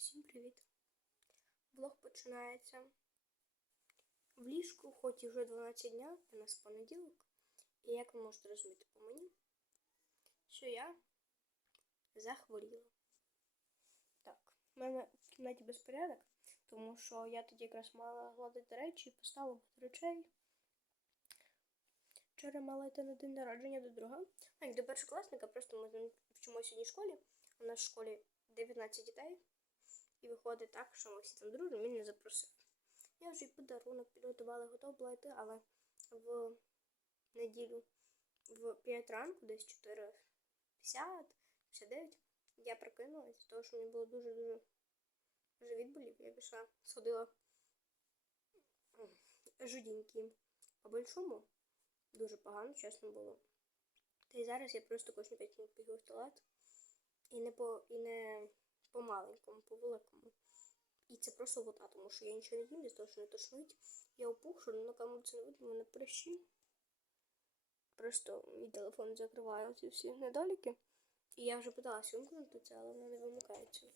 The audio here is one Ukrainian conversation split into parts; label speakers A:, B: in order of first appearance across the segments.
A: Всім привіт! Влог починається в ліжку, хоч і вже 12 дня, у нас понеділок. І як ви можете розуміти по мені, що я захворіла. Так, в мене в кімнаті безпорядок, тому що я тоді якраз мала гладити речі і поставила речей. Вчора мала йти на день народження до друга. А до першокласника, просто ми вчимося в школі. У нас в школі 19 дітей. І виходить так, що ми всі там дружимо, він не запросив. Я вже й подарунок підготувала, готова була йти, але в неділю в 5 ранку, десь 4.50, 59, я прокинулась, тому що мені було дуже-дуже живіт болів. Я пішла, сходила жудінькі по большому. Дуже погано, чесно було. Та й зараз я просто кожні 5 минут бігаю в туалет. І не по і не по маленькому, по великому. І це просто вода, тому що я нічого не їм, з того, що не тошнить. Я опухшу, але на камеру це не видно, мене прищі. Просто мій телефон закриває ці всі недоліки. І я вже питалася вимкнути це, але воно не вимикається.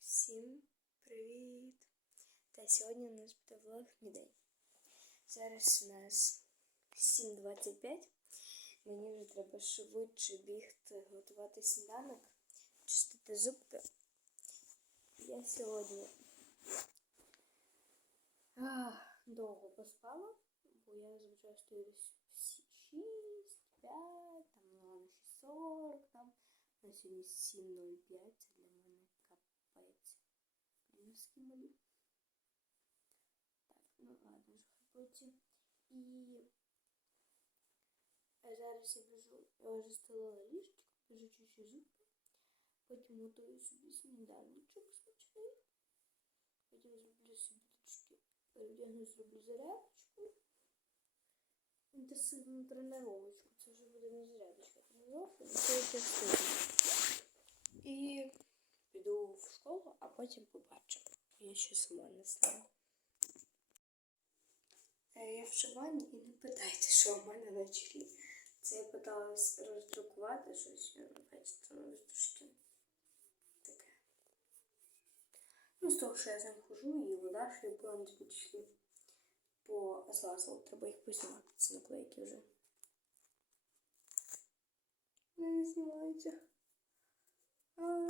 A: Всім привіт! Та сьогодні у нас буде влогний день. Зараз у нас 7.25. Мені вже треба швидше бігти, готувати сніданок, чистити зубки. Я сьогодні ах, довго поспала, бо я зазвичай стою десь в 6, 5, там на 6.40, там на сьогодні 7.05, це для мене капець. Плюски малі. Так, ну ладно, вже потім. І а зараз я біжу, я вже стелила ліжечко, біжу чищу зубки, Потім готую собі сніданочок смачний, потім зроблю собі трішки, перевдягну, зроблю зарядочку, інтенсивну тренировочку, це вже буде не зарядочка. І піду в школу, а потім побачу. Я ще сама не знаю. Е, Я в ванні і не питайте, що в мене на чолі. Це я питалась роздрукувати щось, бачите, трошки Ну, з того, що я з ним хожу, і вода, що я була на цьому числі по злазу. Треба їх познімати, ці наклейки вже. Вони не знімаються. А...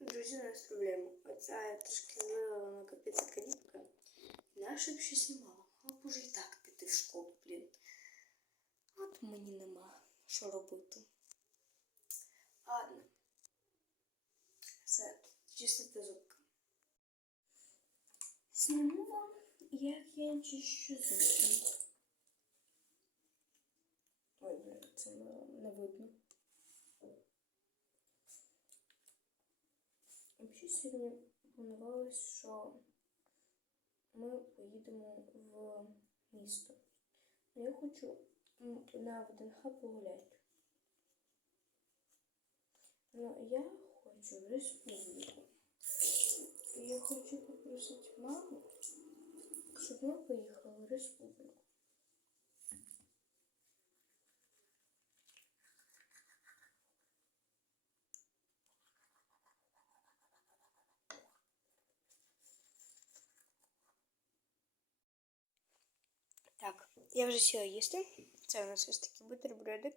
A: Друзі, у нас проблема. Оця я трошки злила, вона капець кріпка. Наша б ще знімала. Мала б уже і так піти в школу, блін. От мені нема що робити. Ладно. Чистити зубки. Зніму вам, як я чищу зубки. Ой, це не, не видно. Взагалі сьогодні планувалось, що ми поїдемо в місто. Я хочу на ВДНХ погуляти. Ну, я хочу в республіку. І я хочу попросити маму, щоб ми поїхали в республіку. Так, я вже сіла їсти. Це у нас ось такий бутербродик.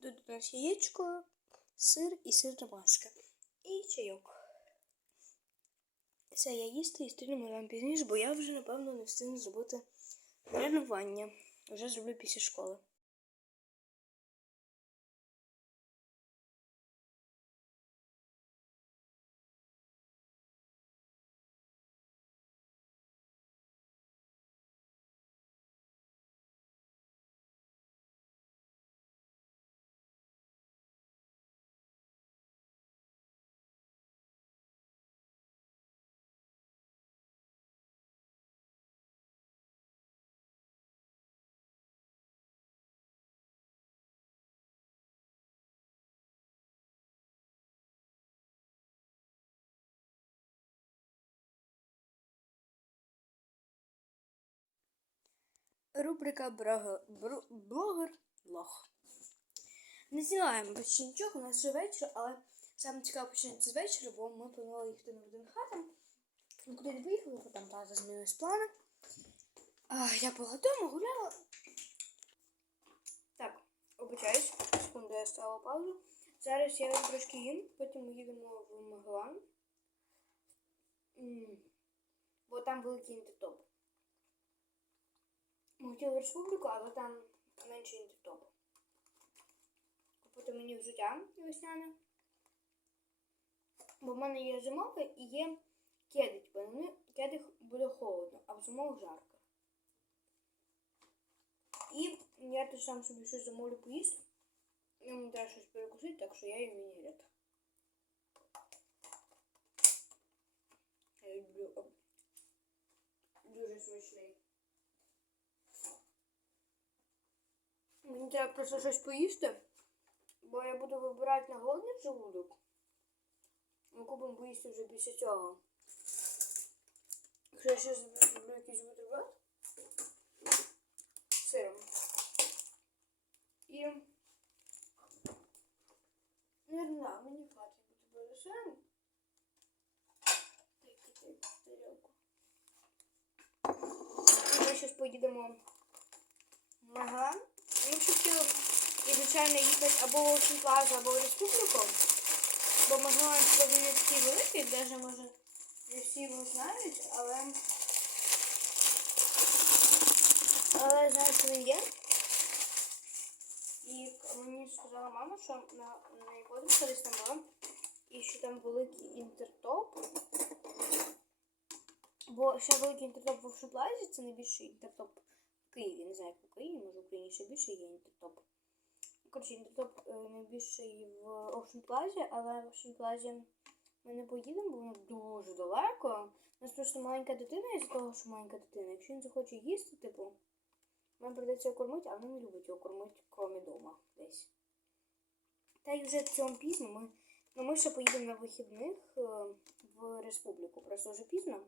A: Тут у нас яєчко, сир і сирна маска. І чайок. Все, я їсти і стрінемо нам пізніше, бо я вже, напевно, не встигну зробити тренування. Вже зроблю після школи. Рубрика блогер, лох. Не знімаємо почти нічого, у нас вже вечір, але Саме цікаво починається з вечора, бо ми планували їхати на один хатам. Ну, куди виїхали, бо там тата змінились плани. А, я була вдома, гуляла. Так, обичаюсь. Секунду я ставила паузу. Зараз я трошки їм, потім ми їдемо в Магелан. М, Бо там великий інтертоп. Ми хотіли республіку, але там менший інтертоп. Купити мені взуття весняне. Бо в мене є зимове і є кеди. Типу, на них кедах буде холодно, а в зимових жарко. І я теж сам собі щось замовлю поїсти. Мені треба щось перекусити, так що я їм вінігрет. Я люблю дуже смачний. Мені треба просто щось поїсти, бо я буду вибирати на голодний желудок. Ми купимо поїсти вже після цього. Якщо я ще зроблю якийсь бутерброд сиром. І не знаю, мені хватить бутерброду сиром. Ми зараз поїдемо в Маган. Ми б хотіли, звичайно, їхати або в Ocean Plaza, або в Республіку. Бо Маган це не такий великий, навіть може не всі його знають, але. Але знаю, що він є. І мені сказала мама, що на, неї подруга колись там була, і що там великий інтертоп. Бо ще великий інтертоп в Окшоплазі, це найбільший інтертоп в Києві. Не знаю, як в Україні, може в Україні ще більше є інтертоп. Коротше, інтертоп е, найбільший в Ocean Plaza, але в Ocean Plaza ми не поїдемо, бо воно дуже далеко. У нас просто маленька дитина, із-за того, що маленька дитина. Якщо він захоче їсти, типу, нам прийдеться його кормити, а вона не любить його кормити, крім дома десь. Та й вже в цьому пізно ми. Ну, ми ще поїдемо на вихідних е, в республіку. Просто вже пізно,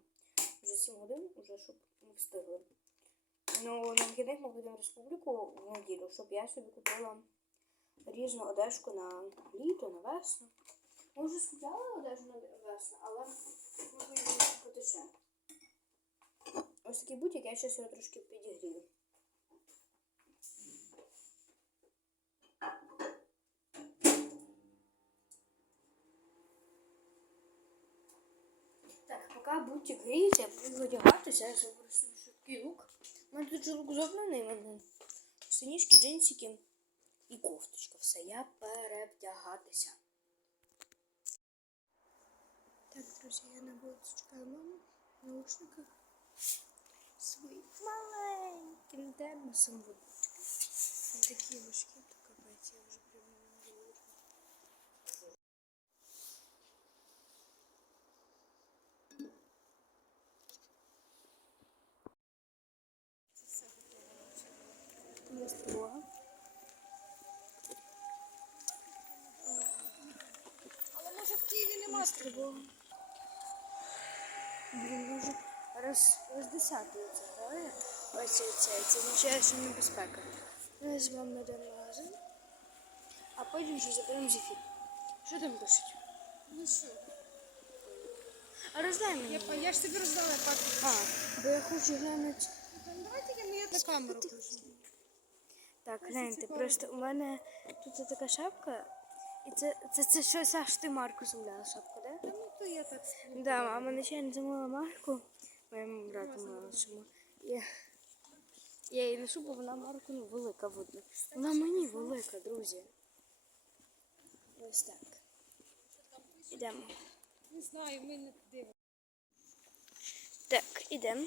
A: вже 7 годин, вже щоб не встигли. Ну, на вихідних ми поїдемо в республіку в неділю, щоб я собі купила різну одежку на літо, на весну. Ми вже скупляли одежу на весну, але ми поїдемо купити ще. Ось такий бутик, я зараз його трошки підігрію. Так, поки бутик гріється, я буду одягатися, я заберу собі швидкий лук. У мене тут же лук зроблений, у мене штанішки, джинсики і кофточка. Все, я перевдягатися. Так, друзі, я на вулиці чекаю маму в наушниках. своїм маленьким термосом водички. Такі важкі, то капець, я вже прямо не можу. У нас тривога.
B: Але може в Києві нема
A: Нас тривога. Раз, раз десятою це грає. Ось це, це, означає, що небезпека. Ми з вами йдемо в магазин, а потім вже заберемо зефір. Що там пишуть?
B: Нічого.
A: А роздай мені.
B: Я, я ж тобі роздала пак.
A: А, бо я хочу глянути.
B: Давайте я мені на камеру кажу.
A: Так, гляньте, просто у мене тут така шапка. І це, це, це щось аж ти Марку замовляла шапку, да?
B: Ну, то я так.
A: Да, мама нечайно замовила Марку, моєму брату молодшому. Я, я її ношу, бо вона Марку ну, велика видно. Вона мені велика, друзі. Ось так. Ідемо.
B: Не знаю, ми не дивимося.
A: Так, ідемо.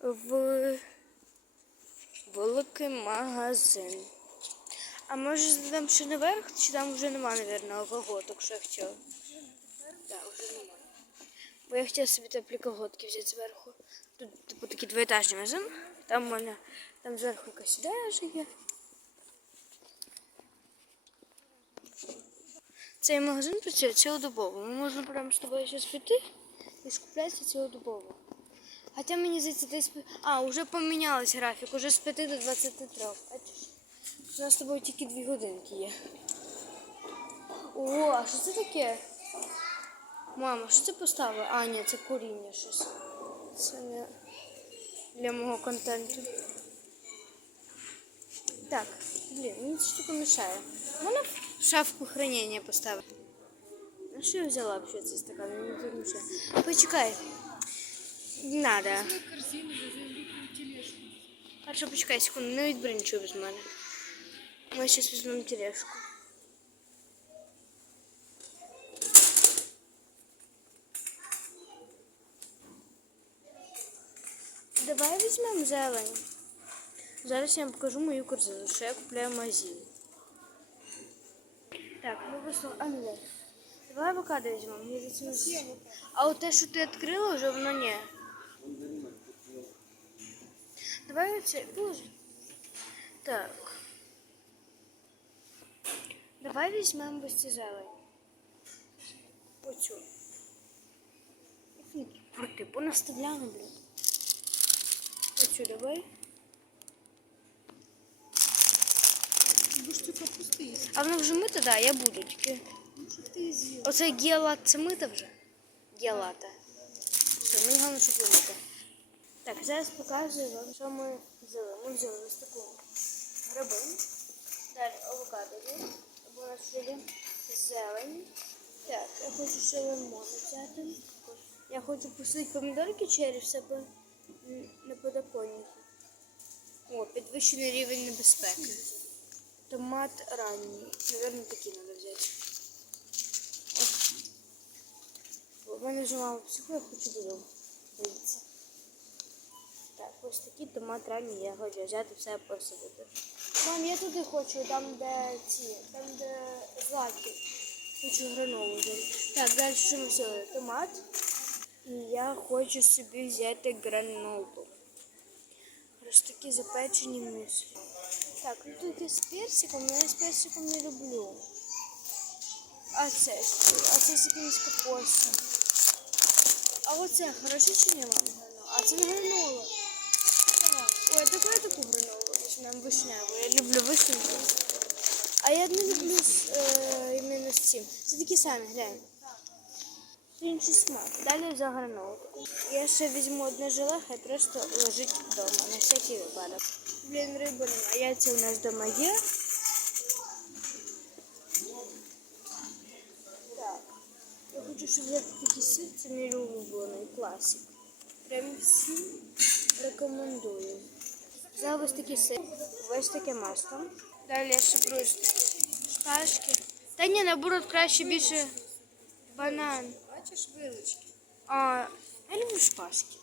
A: В великий магазин. А може там ще наверх, чи там вже нема, мабуть, колготок, що я хотіла? Так, вже нема. Бо я хотіла собі теплі колготки взяти зверху. Тут типу такий двоетажний магазин. Там мене там зверху якась одежа є. Цей магазин працює цілодобово. Ми можемо прямо з тобою зараз піти і скуплятися цілодобово. Хоча мені здається, десь... А, вже помінялись графік, уже з 5 до 23. Бачиш? У нас з тобою тільки 2 годинки є. О, а що це таке? Мама, що це поставила? А, ні, це коріння щось. Це не для мого контенту. Так, блін, мені ця штука мішає. Можна в шафку хранення поставити? На що я взяла вообще цей стакан? Мені тут мішає. Почекай. Не надо. Хорошо, почекай секунду, не відбери нічого без мене. Ми зараз візьмемо тележку. Давай візьмемо зелень. Зараз я вам покажу мою корзину, що я купляю в магазині. Так, ми просто... А, не. Давай авокадо візьмемо. Я за цим... А от те, що ти відкрила, вже воно ні. Давай оце. Так. Давай візьмемо ось цю зелень. Оцю. Проти, понаставляно, блін. Оцю давай.
B: Бо ж їсти.
A: А воно вже мито, да, я буду тільки.
B: Ну, що ти з'їла?
A: Оце гіалат, це мито вже? Гіалата. Все, мені головне, щоб вимити. Так, зараз показую вам, що ми взяли. Ми взяли ось таку гриби. Далі авокадо ще зелень. Так, я хочу ще лимон взяти. Я хочу посадити помідорки через себе на подоконнику. О, підвищений рівень небезпеки. Томат ранній. Наверное, такий треба взяти. У мене вже мама психує, я хочу додому. Дивіться. Ось такі томат ранні я хочу взяти все посадити. Мам, я туди хочу, там де ці, там де злаки. Хочу гранолу взяти. Так, далі що ми взяли? Томат. І я хочу собі взяти гранолу. Ось такі запечені мюслі. Так, ну тут з персиком, я з персиком не люблю. А це? А це з якимось кокосом. А оце хороше чи ні, мама? А це не я таку гранолу візьмемо вишневу. Я люблю вишневу. А я не люблю е, іменно з цим. Це такі самі, глянь. Інший смак. Далі за гранолу. Я ще візьму одне желе, хай просто лежить вдома, на всякий випадок. Блін, риби нема. Яйця у нас вдома є. Так. Я хочу, щоб взяти такий сир, це мій улюблений класик. Прям всім рекомендую. Взяла ось такий сир, ось таке масло. Далі я ще беру шпажки. Та ні, наоборот, краще більше банан.
B: Бачиш вилочки?
A: А, я люблю шпажки.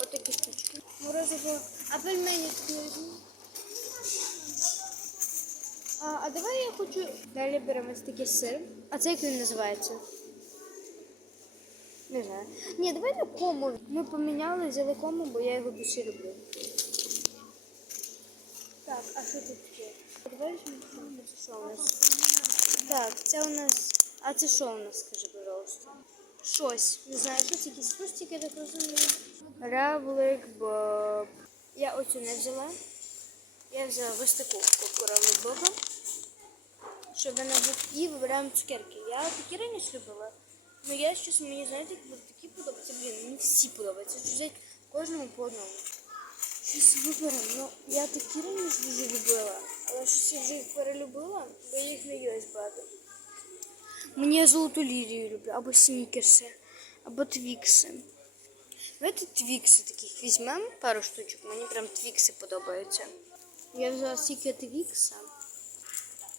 A: Ось такі штучки. Морозиво. А пельмені тут не візьму. А, а давай я хочу. Далі беремо ось такий сир. А це як він називається? Не знаю. Ні, давай на кому. Ми поміняли, взяли кому, бо я його більше люблю. Так, а що тут є? Давай у нас? Так, це у нас. А це що у нас, скажи, пожалуйста? Щось. Не знаю, щось якісь хрустики, я так розумію. Равлик Боб. Я оцю не взяла. Я взяла ось таку курку Равлик Боба. Щоб вона була. І вибираємо цукерки. Я такі раніше любила. Ну я щось мені, знаєте, як будуть такі подобаються. Блін, мені всі подобаються. Що взяти кожному по одному. Щось виберемо. Ну, я такі раніше дуже любила. Але щось я вже їх перелюбила, бо їх не є багато. Мені я золоту лілію люблю, або снікерси, або твікси. Давайте твікси таких візьмемо, пару штучок. Мені прям твікси подобаються. Я взяла стільки твікса.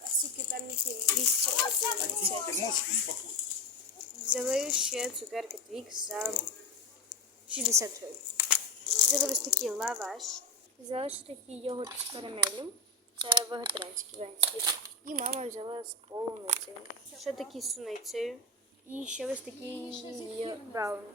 A: А стільки там які 211.
C: Ты можешь успокоиться?
A: Взяли ще цукерки твікс за 60 гривень. Взяли ось такий лаваш. Взяли ще такий йогурт з карамелю. Це вегетаріанський венський. І мама взяла з полуницею. Ще такі з суницею. І ще ось такий брауні.